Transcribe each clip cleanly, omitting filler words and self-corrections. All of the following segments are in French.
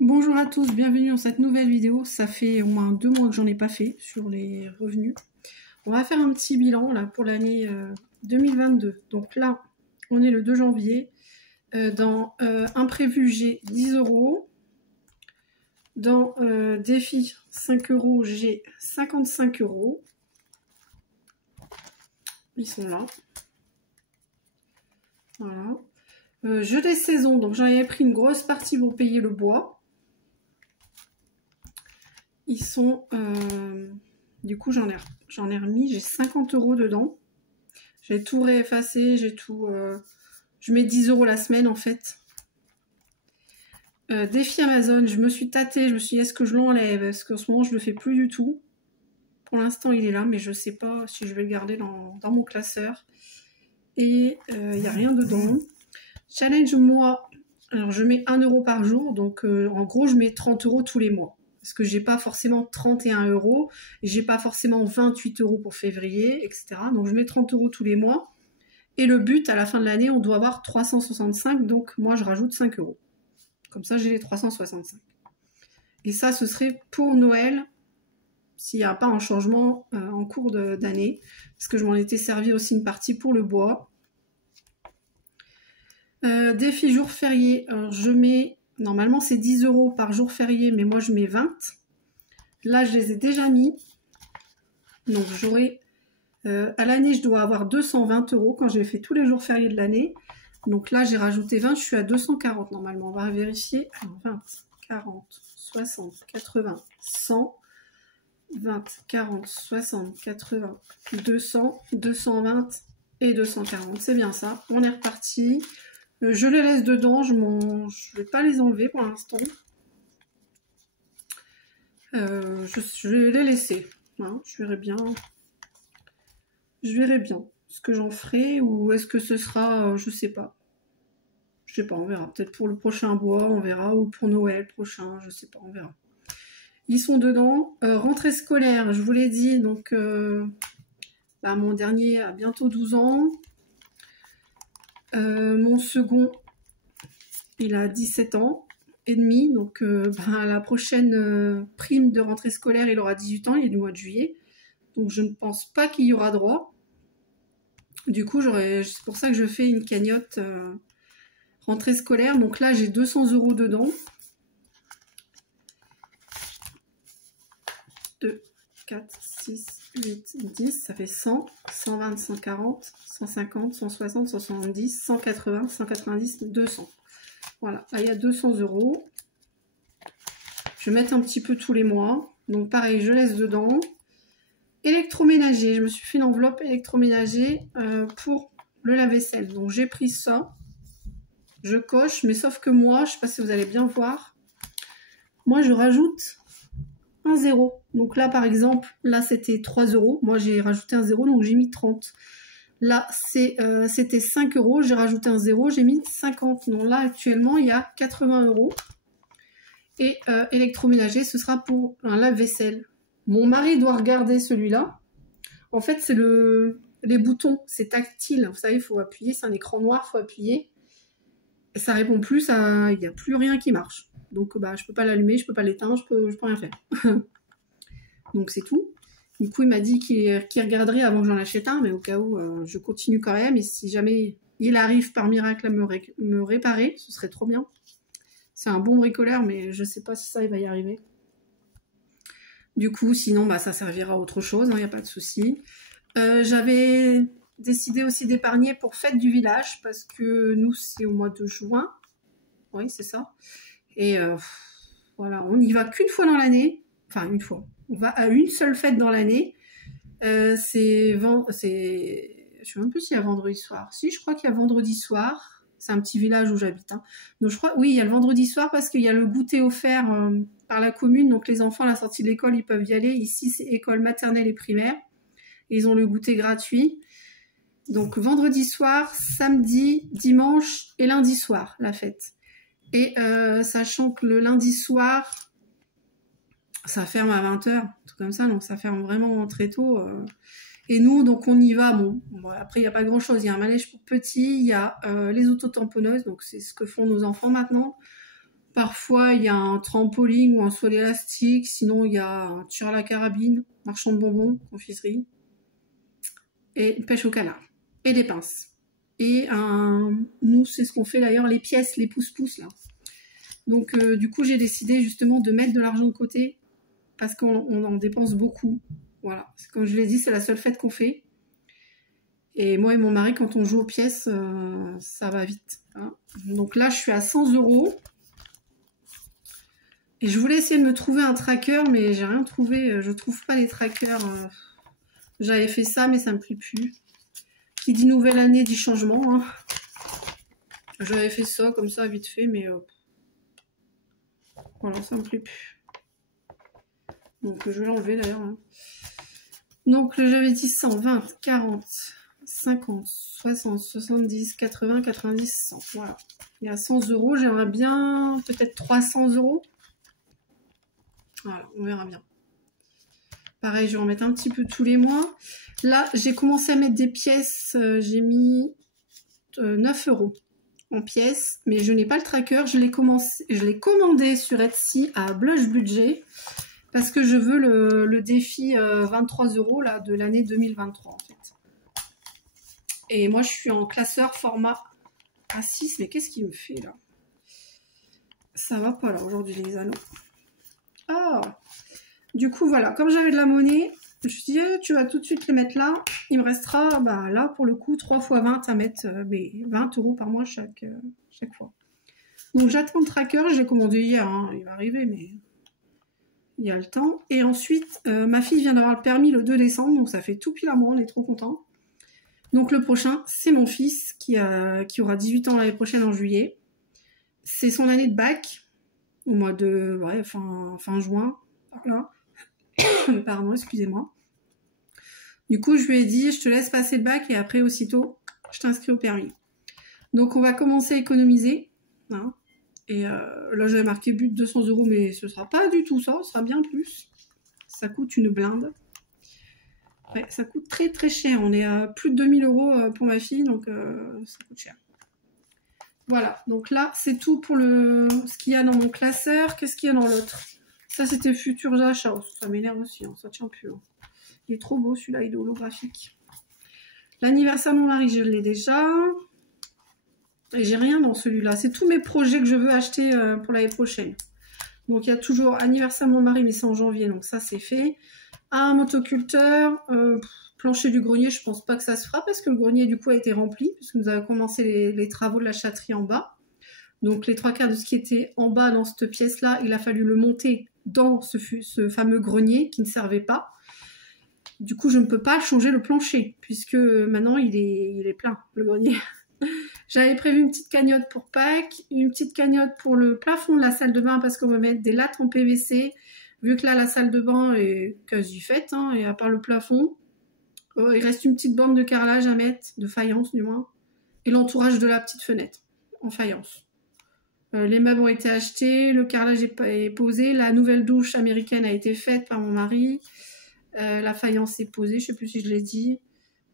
Bonjour à tous, bienvenue dans cette nouvelle vidéo. Ça fait au moins 2 mois que j'en ai pas fait sur les revenus. On va faire un petit bilan là pour l'année 2022. Donc là, on est le 2 janvier. Dans imprévu, j'ai 10 €. Dans défi 5 €, j'ai 55 €. Ils sont là. Voilà. Jeu des saisons, donc j'en avais pris une grosse partie pour payer le bois. Ils sont... du coup, j'en ai remis, j'ai 50 € dedans. J'ai tout réeffacé, j'ai tout... je mets 10 € la semaine en fait. Défi Amazon, je me suis tâtée, je me suis dit est-ce que je l'enlève? Parce qu'en ce moment, je le fais plus du tout. Pour l'instant, il est là, mais je sais pas si je vais le garder dans mon classeur. Et il n'y a rien dedans. Challenge moi, alors je mets 1 € par jour, donc en gros, je mets 30 € tous les mois. Parce que j'ai pas forcément 31 €, j'ai pas forcément 28 € pour février, etc. Donc je mets 30 € tous les mois. Et le but, à la fin de l'année, on doit avoir 365, donc moi je rajoute 5 €. Comme ça, j'ai les 365. Et ça, ce serait pour Noël, s'il n'y a pas un changement en cours d'année. Parce que je m'en étais servi aussi une partie pour le bois. Défi jour férié, alors je mets... Normalement, c'est 10 € par jour férié, mais moi, je mets 20. Là, je les ai déjà mis. Donc, j'aurai... à l'année, je dois avoir 220 € quand j'ai fait tous les jours fériés de l'année. Donc là, j'ai rajouté 20, je suis à 240 normalement. On va vérifier. Alors, 20, 40, 60, 80, 100, 20, 40, 60, 80, 200, 220 et 240. C'est bien ça. On est reparti. Je les laisse dedans, je ne vais pas les enlever pour l'instant. Je vais les laisser. Hein, je verrai bien ce que j'en ferai, ou est-ce que ce sera, je sais pas. Je sais pas, on verra. Peut-être pour le prochain bois, on verra, ou pour Noël prochain, je sais pas, on verra. Ils sont dedans. Rentrée scolaire, je vous l'ai dit, donc mon dernier a bientôt 12 ans. Mon second, il a 17 ans et demi, donc la prochaine prime de rentrée scolaire, il aura 18 ans, il est du mois de juillet. Donc je ne pense pas qu'il y aura droit. Du coup, c'est pour ça que je fais une cagnotte rentrée scolaire. Donc là, j'ai 200 € dedans. 2, 4, 6, 8, 10, ça fait 100, 120, 140, 150, 160, 170, 180, 190, 200. Voilà, là il y a 200 €. Je vais mettre un petit peu tous les mois. Donc pareil, je laisse dedans. Électroménager, je me suis fait une enveloppe électroménager pour le lave-vaisselle. Donc j'ai pris ça. Je coche, mais sauf que moi, je ne sais pas si vous allez bien voir, moi je rajoute un 0. Donc là par exemple, là c'était 3 €. Moi j'ai rajouté un 0, donc j'ai mis 30. Là c'était 5 €, j'ai rajouté un 0, j'ai mis 50. Donc là actuellement il y a 80 €. Et électroménager, ce sera pour un lave-vaisselle. Mon mari doit regarder celui-là. En fait, c'est les boutons, c'est tactile. Vous savez, il faut appuyer, c'est un écran noir, il faut appuyer. Et ça répond plus, il n'y a plus rien qui marche. Donc, je ne peux pas l'allumer, je ne peux pas l'éteindre, je peux rien faire. Donc, c'est tout. Du coup, il m'a dit qu'il regarderait avant que j'en achète un, mais au cas où, je continue quand même. Et si jamais il arrive par miracle à me réparer, ce serait trop bien. C'est un bon bricoleur, mais je ne sais pas si ça, il va y arriver. Du coup, sinon, ça servira à autre chose, il n'y a pas de souci. J'avais décidé aussi d'épargner pour fête du village, parce que nous, c'est au mois de juin. Oui, c'est ça. Et voilà, on n'y va qu'une fois dans l'année. Enfin, une fois. On va à une seule fête dans l'année. Je ne sais même plus s'il y a vendredi soir. Si, je crois qu'il y a vendredi soir. C'est un petit village où j'habite. Hein. Donc je crois, oui, il y a le vendredi soir parce qu'il y a le goûter offert par la commune. Donc les enfants à la sortie de l'école, ils peuvent y aller. Ici, c'est école maternelle et primaire. Ils ont le goûter gratuit. Donc vendredi soir, samedi, dimanche et lundi soir, la fête. Et sachant que le lundi soir, ça ferme à 20 h, tout comme ça. Donc ça ferme vraiment très tôt. Et nous, donc on y va, bon après il n'y a pas grand chose, il y a un manège pour petits, il y a les autotamponneuses, donc c'est ce que font nos enfants maintenant. Parfois, il y a un trampoline ou un saut élastique. Sinon, il y a un tir à la carabine, marchand de bonbons, confiserie. Et une pêche au canard. Et des pinces. Et nous, c'est ce qu'on fait d'ailleurs, les pièces, les pouces-pouces, là. Donc, du coup, j'ai décidé justement de mettre de l'argent de côté parce qu'on en dépense beaucoup. Voilà. Comme je l'ai dit, c'est la seule fête qu'on fait. Et moi et mon mari, quand on joue aux pièces, ça va vite. Hein. Donc là, je suis à 100 €. Et je voulais essayer de me trouver un tracker, mais j'ai rien trouvé. Je trouve pas les trackers. J'avais fait ça, mais ça me plaît plus. Qui dit nouvelle année, dit changement. Hein. J'avais fait ça comme ça, vite fait, mais voilà, ça me plaît plus. Donc je vais l'enlever d'ailleurs. Hein. Donc j'avais dit 100, 20, 40, 50, 60, 70, 80, 90, 100. Voilà. Il y a 100 €. J'aimerais bien peut-être 300 €. Voilà, on verra bien. Pareil, je vais en mettre un petit peu tous les mois. Là, j'ai commencé à mettre des pièces. J'ai mis 9 € en pièces. Mais je n'ai pas le tracker. Je l'ai commandé sur Etsy à Blush Budget. Parce que je veux le défi 23 € là, de l'année 2023 en fait. Et moi, je suis en classeur format A6. Mais qu'est-ce qu'il me fait là? Ça va pas là aujourd'hui les anneaux. Ah! Du coup, voilà, comme j'avais de la monnaie, je me suis dit, tu vas tout de suite les mettre là. Il me restera, bah, là, pour le coup, 3 x 20 à mettre 20 € par mois chaque fois. Donc, j'attends le tracker. Je l'ai commandé hier. Hein, il va arriver, mais il y a le temps. Et ensuite, ma fille vient d'avoir le permis le 2 décembre. Donc, ça fait tout pile à moi. On est trop contents. Donc, le prochain, c'est mon fils qui aura 18 ans l'année prochaine en juillet. C'est son année de bac au mois de fin juin. Voilà. Pardon, excusez-moi. Du coup, je lui ai dit, je te laisse passer le bac et après, aussitôt, je t'inscris au permis. Donc, on va commencer à économiser. Hein. Et là, j'avais marqué but 200 €, mais ce sera pas du tout ça, ce sera bien plus. Ça coûte une blinde. Ouais, ça coûte très très cher. On est à plus de 2000 € pour ma fille, donc ça coûte cher. Voilà, donc là, c'est tout pour ce qu'il y a dans mon classeur. Qu'est-ce qu'il y a dans l'autre? Ça, c'était futurs achats. Ça m'énerve aussi, hein, ça tient plus. Hein. Il est trop beau, celui-là, il est holographique. L'anniversaire de mon mari, je l'ai déjà. Et j'ai rien dans celui-là. C'est tous mes projets que je veux acheter pour l'année prochaine. Donc, il y a toujours anniversaire de mon mari, mais c'est en janvier, donc ça, c'est fait. Un motoculteur, plancher du grenier, je pense pas que ça se fera parce que le grenier, du coup, a été rempli, puisque nous avons commencé les travaux de la chatterie en bas. Donc, les 3/4 de ce qui était en bas dans cette pièce-là, il a fallu le monter dans ce fameux grenier qui ne servait pas. Du coup, je ne peux pas changer le plancher, puisque maintenant, il est plein, le grenier. J'avais prévu une petite cagnotte pour Pâques, une petite cagnotte pour le plafond de la salle de bain, parce qu'on va mettre des lattes en PVC, vu que là, la salle de bain est quasi faite, hein, et à part le plafond, il reste une petite bande de carrelage à mettre, de faïence du moins, et l'entourage de la petite fenêtre, en faïence. Les meubles ont été achetés, le carrelage est posé, la nouvelle douche américaine a été faite par mon mari, la faïence est posée, je sais plus si je l'ai dit.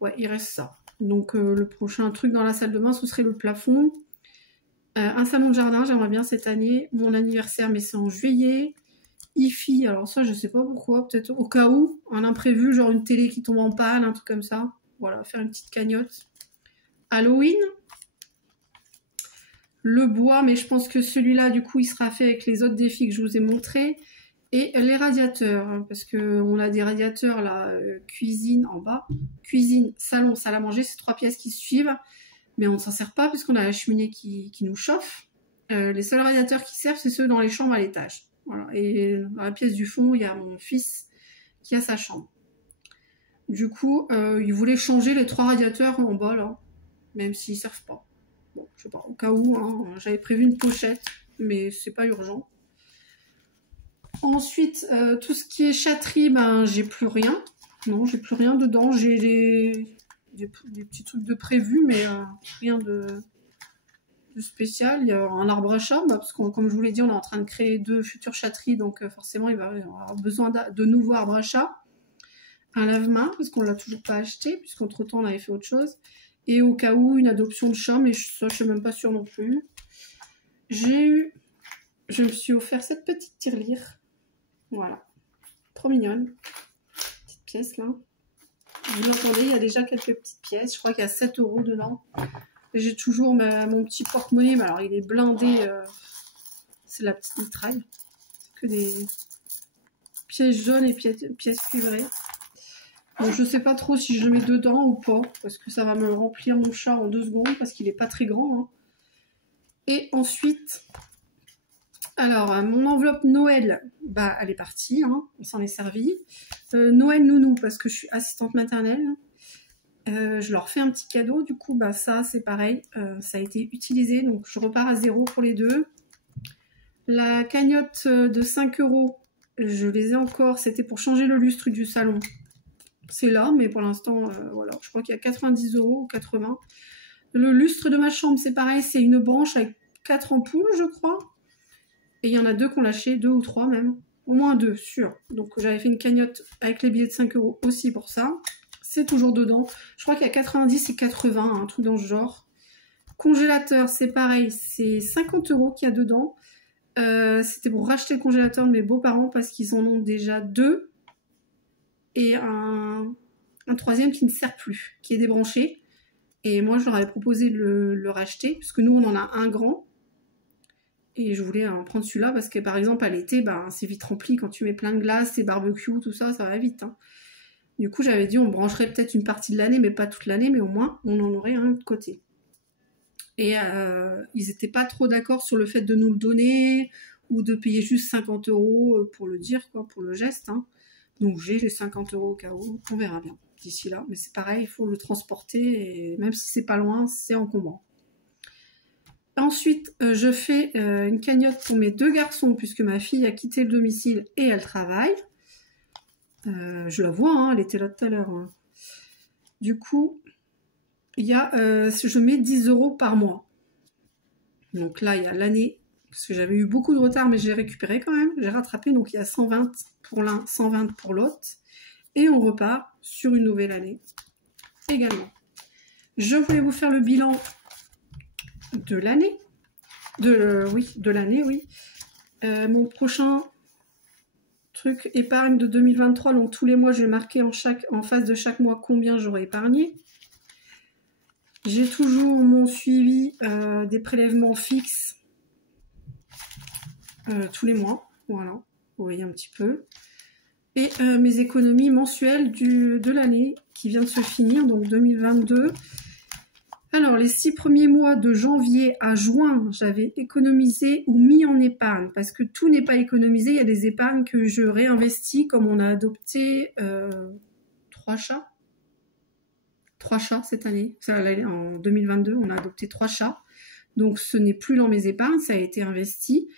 Ouais, il reste ça. Donc le prochain truc dans la salle de bain, ce serait le plafond. Un salon de jardin, j'aimerais bien cette année. Mon anniversaire, mais c'est en juillet. IFI, alors ça, je sais pas pourquoi, peut-être au cas où, un imprévu, genre une télé qui tombe en panne, un truc comme ça. Voilà, faire une petite cagnotte. Halloween. Le bois, mais je pense que celui-là, du coup, il sera fait avec les autres défis que je vous ai montrés. Et les radiateurs, hein, parce qu'on a des radiateurs, là, cuisine en bas. Cuisine, salon, salle à manger, c'est 3 pièces qui se suivent. Mais on ne s'en sert pas, puisqu'on a la cheminée qui nous chauffe. Les seuls radiateurs qui servent, c'est ceux dans les chambres à l'étage. Voilà. Et dans la pièce du fond, il y a mon fils qui a sa chambre. Du coup, il voulait changer les 3 radiateurs en bas, là, même s'ils ne servent pas. Bon, je sais pas, au cas où, hein, j'avais prévu une pochette, mais c'est pas urgent. Ensuite, tout ce qui est chatterie, ben, j'ai plus rien. Non, j'ai plus rien dedans. J'ai des petits trucs de prévu, mais rien de spécial. Il y a un arbre à chat, bah, parce que comme je vous l'ai dit, on est en train de créer 2 futures chatteries, donc forcément, il va y avoir besoin de nouveaux arbres à chat. Un lave-main, parce qu'on ne l'a toujours pas acheté, puisqu'entre-temps, on avait fait autre chose. Et au cas où, une adoption de chat, mais ça, je ne suis même pas sûre non plus. J'ai je me suis offert cette petite tirelire. Voilà. Trop mignonne. Petite pièce là. Vous l'entendez, il y a déjà quelques petites pièces. Je crois qu'il y a 7 € dedans. J'ai toujours mon petit porte-monnaie, mais alors il est blindé. C'est la petite mitraille. C'est que des pièces jaunes et pièces cuivrées. Donc je sais pas trop si je le mets dedans ou pas, parce que ça va me remplir mon chat en 2 secondes, parce qu'il est pas très grand. Hein. Et ensuite, alors mon enveloppe Noël, bah elle est partie, hein, on s'en est servi. Noël nounou, parce que je suis assistante maternelle. Je leur fais un petit cadeau, du coup bah ça c'est pareil, ça a été utilisé, donc je repars à 0 pour les deux. La cagnotte de 5 €, je les ai encore, c'était pour changer le lustre du salon. C'est là, mais pour l'instant, voilà, je crois qu'il y a 90 € ou 80. Le lustre de ma chambre, c'est pareil, c'est une branche avec 4 ampoules, je crois. Et il y en a 2 qui ont lâché, 2 ou 3 même. Au moins 2, sûr. Donc j'avais fait une cagnotte avec les billets de 5 € aussi pour ça. C'est toujours dedans. Je crois qu'il y a 90 et 80, un truc dans ce genre. Congélateur, c'est pareil, c'est 50 € qu'il y a dedans. C'était pour racheter le congélateur de mes beaux-parents parce qu'ils en ont déjà 2. Et un troisième qui ne sert plus, qui est débranché. Et moi, je leur avais proposé de le racheter, parce que nous, on en a un grand. Et je voulais en prendre celui-là, parce que par exemple, à l'été, ben, c'est vite rempli. Quand tu mets plein de glace, et barbecue, tout ça, ça va vite. Hein. Du coup, j'avais dit, on brancherait peut-être une partie de l'année, mais pas toute l'année, mais au moins, on en aurait un de côté. Et ils n'étaient pas trop d'accord sur le fait de nous le donner, ou de payer juste 50 € pour le dire, quoi, pour le geste. Hein. Donc j'ai les 50 € au cas où, on verra bien d'ici là. Mais c'est pareil, il faut le transporter, et même si c'est pas loin, c'est encombrant. Ensuite, je fais une cagnotte pour mes 2 garçons, puisque ma fille a quitté le domicile et elle travaille. Je la vois, hein, elle était là tout à l'heure. Hein. Du coup, il y a, je mets 10 € par mois. Donc là, il y a l'année, parce que j'avais eu beaucoup de retard, mais j'ai récupéré quand même. J'ai rattrapé, donc il y a 120 pour l'un, 120 pour l'autre. Et on repart sur une nouvelle année également. Je voulais vous faire le bilan de l'année. De l'année, oui. Mon prochain truc épargne de 2023. Donc tous les mois, je vais marquer en face de chaque mois combien j'aurai épargné. J'ai toujours mon suivi des prélèvements fixes tous les mois. Voilà, vous voyez un petit peu. Et mes économies mensuelles de l'année qui vient de se finir, donc 2022. Alors, les 6 premiers mois de janvier à juin, j'avais économisé ou mis en épargne, parce que tout n'est pas économisé. Il y a des épargnes que je réinvestis, comme on a adopté 3 chats. 3 chats cette année. En 2022, on a adopté 3 chats. Donc, ce n'est plus dans mes épargnes, ça a été investi.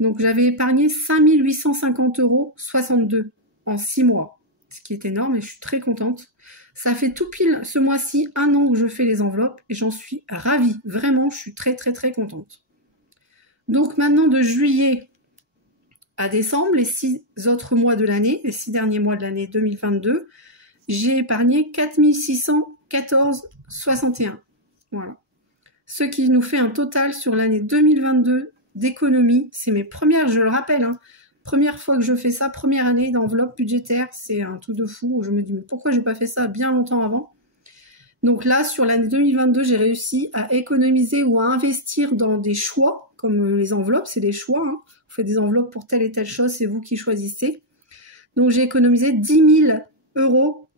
Donc, j'avais épargné 5 850,62 € en 6 mois, ce qui est énorme et je suis très contente. Ça fait tout pile ce mois-ci 1 an que je fais les enveloppes et j'en suis ravie. Vraiment, je suis très contente. Donc maintenant, de juillet à décembre, les 6 autres mois de l'année, les 6 derniers mois de l'année 2022, j'ai épargné 4 614,61 €. Voilà. Ce qui nous fait un total sur l'année 2022 d'économie. C'est mes premières, je le rappelle, hein, première fois que je fais ça, première année d'enveloppe budgétaire, c'est un truc de fou. Je me dis, mais pourquoi j'ai pas fait ça bien longtemps avant? Donc là, sur l'année 2022, j'ai réussi à économiser ou à investir dans des choix, comme les enveloppes, c'est des choix. Hein. Vous faites des enveloppes pour telle et telle chose, c'est vous qui choisissez. Donc j'ai économisé 10 000 €,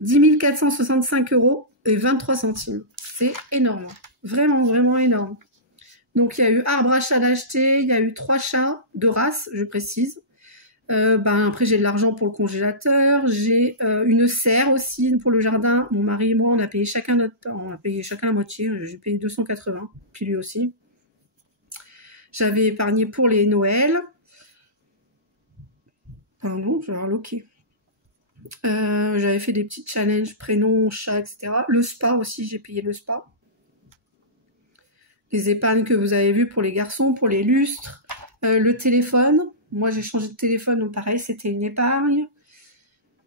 10 465,23 €. C'est énorme, vraiment énorme. Donc, il y a eu arbre à chat d'acheter, il y a eu 3 chats de race, je précise. Après, j'ai de l'argent pour le congélateur, j'ai une serre aussi pour le jardin. Mon mari et moi, on a payé chacun la moitié. J'ai payé 280, puis lui aussi. J'avais épargné pour les Noëls. Pardon, je vais reloquer. J'avais fait des petits challenges, prénoms, chat, etc. Le spa aussi, j'ai payé le spa. Les épargnes que vous avez vues pour les garçons, pour les lustres, le téléphone. Moi, j'ai changé de téléphone, donc pareil, c'était une épargne.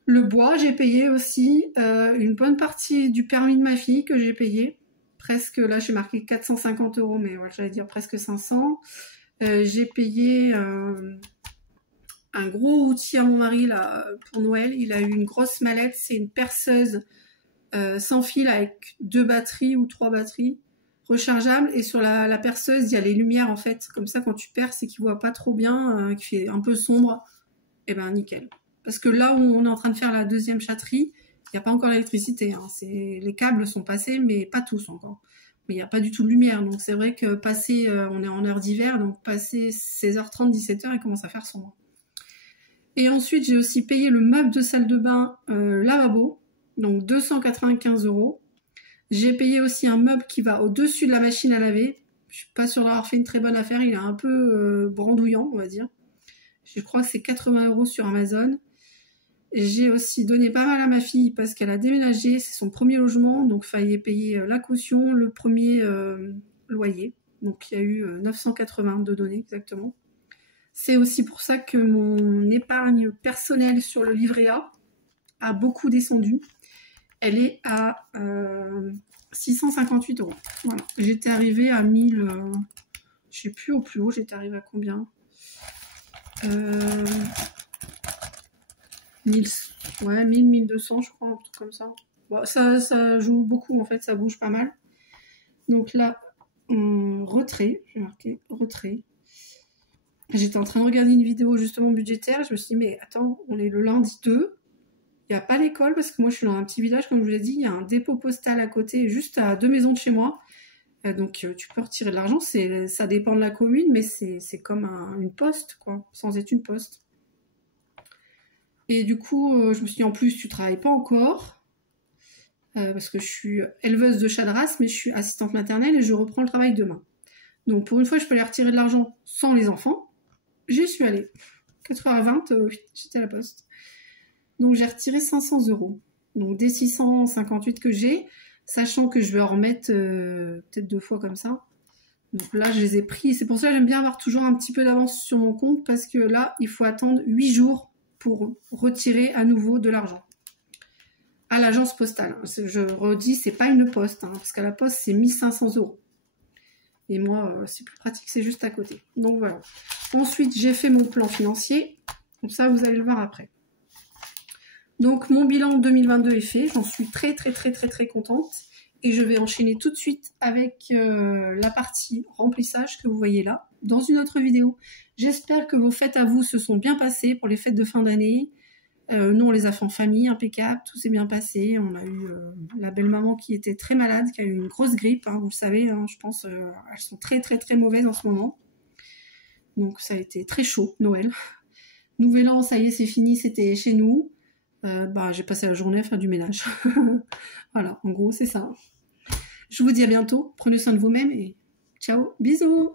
Le bois, j'ai payé aussi une bonne partie du permis de ma fille que j'ai payé. Presque, là, j'ai marqué 450 €, mais voilà, j'allais dire presque 500. J'ai payé un gros outil à mon mari là pour Noël. Il a eu une grosse mallette, c'est une perceuse sans fil avec 2 batteries ou 3 batteries rechargeables. Et sur la perceuse, il y a les lumières en fait. Comme ça, quand tu perces et qu'il voit pas trop bien, qu'il fait un peu sombre, et ben nickel. Parce que là où on est en train de faire la deuxième chatterie, il n'y a pas encore l'électricité. Hein. Les câbles sont passés, mais pas tous encore. Mais il n'y a pas du tout de lumière. Donc c'est vrai que passer, on est en heure d'hiver, donc passer 16h30, 17h, il commence à faire sombre. Et ensuite, j'ai aussi payé le meuble de salle de bain lavabo, donc 295 €. J'ai payé aussi un meuble qui va au-dessus de la machine à laver. Je suis pas sûre d'avoir fait une très bonne affaire. Il est un peu brandouillant, on va dire. Je crois que c'est 80 € sur Amazon. J'ai aussi donné pas mal à ma fille parce qu'elle a déménagé. C'est son premier logement, donc il fallait payer la caution, le premier loyer. Donc il y a eu 980 de données exactement. C'est aussi pour ça que mon épargne personnelle sur le livret A beaucoup descendu. Elle est à 658 €. Voilà. J'étais arrivée à 1000, je sais plus au plus haut, j'étais arrivée à combien 1000, ouais, 1000, 1200, je crois, un truc comme ça. Bon, ça joue beaucoup en fait, ça bouge pas mal. Donc là, retrait, j'ai marqué retrait. J'étais en train de regarder une vidéo justement budgétaire, je me suis dit, mais attends, on est le lundi 2, il n'y a pas l'école, parce que moi je suis dans un petit village, comme je vous l'ai dit, il y a un dépôt postal à côté, juste à 2 maisons de chez moi, donc tu peux retirer de l'argent, ça dépend de la commune, mais c'est comme une poste, quoi, sans être une poste. Et du coup, je me suis dit, en plus, tu travailles pas encore, parce que je suis éleveuse de chats de race, mais je suis assistante maternelle et je reprends le travail demain. Donc pour une fois, je peux aller retirer de l'argent sans les enfants. J'y suis allée. 4h20, j'étais à la poste. Donc j'ai retiré 500 €. Donc des 658 que j'ai, sachant que je vais en remettre peut-être 2 fois comme ça. Donc là, je les ai pris. C'est pour ça que j'aime bien avoir toujours un petit peu d'avance sur mon compte, parce que là, il faut attendre 8 jours pour retirer à nouveau de l'argent. À l'agence postale. Je redis, c'est pas une poste, hein, parce qu'à la poste, c'est 1500 €. Et moi, c'est plus pratique, c'est juste à côté. Donc voilà. Ensuite, j'ai fait mon plan financier. Comme ça, vous allez le voir après. Donc, mon bilan 2022 est fait. J'en suis très contente. Et je vais enchaîner tout de suite avec la partie remplissage que vous voyez là, dans une autre vidéo. J'espère que vos fêtes à vous se sont bien passées pour les fêtes de fin d'année. Nous, on les a fait en famille, impeccable, tout s'est bien passé. On a eu la belle-maman qui était très malade, qui a eu une grosse grippe, hein, vous le savez, hein, je pense, elles sont très mauvaises en ce moment. Donc ça a été très chaud, Noël. Nouvel an, ça y est, c'est fini, c'était chez nous. J'ai passé la journée à faire du ménage. Voilà, en gros, c'est ça. Je vous dis à bientôt, prenez soin de vous-même et ciao, bisous!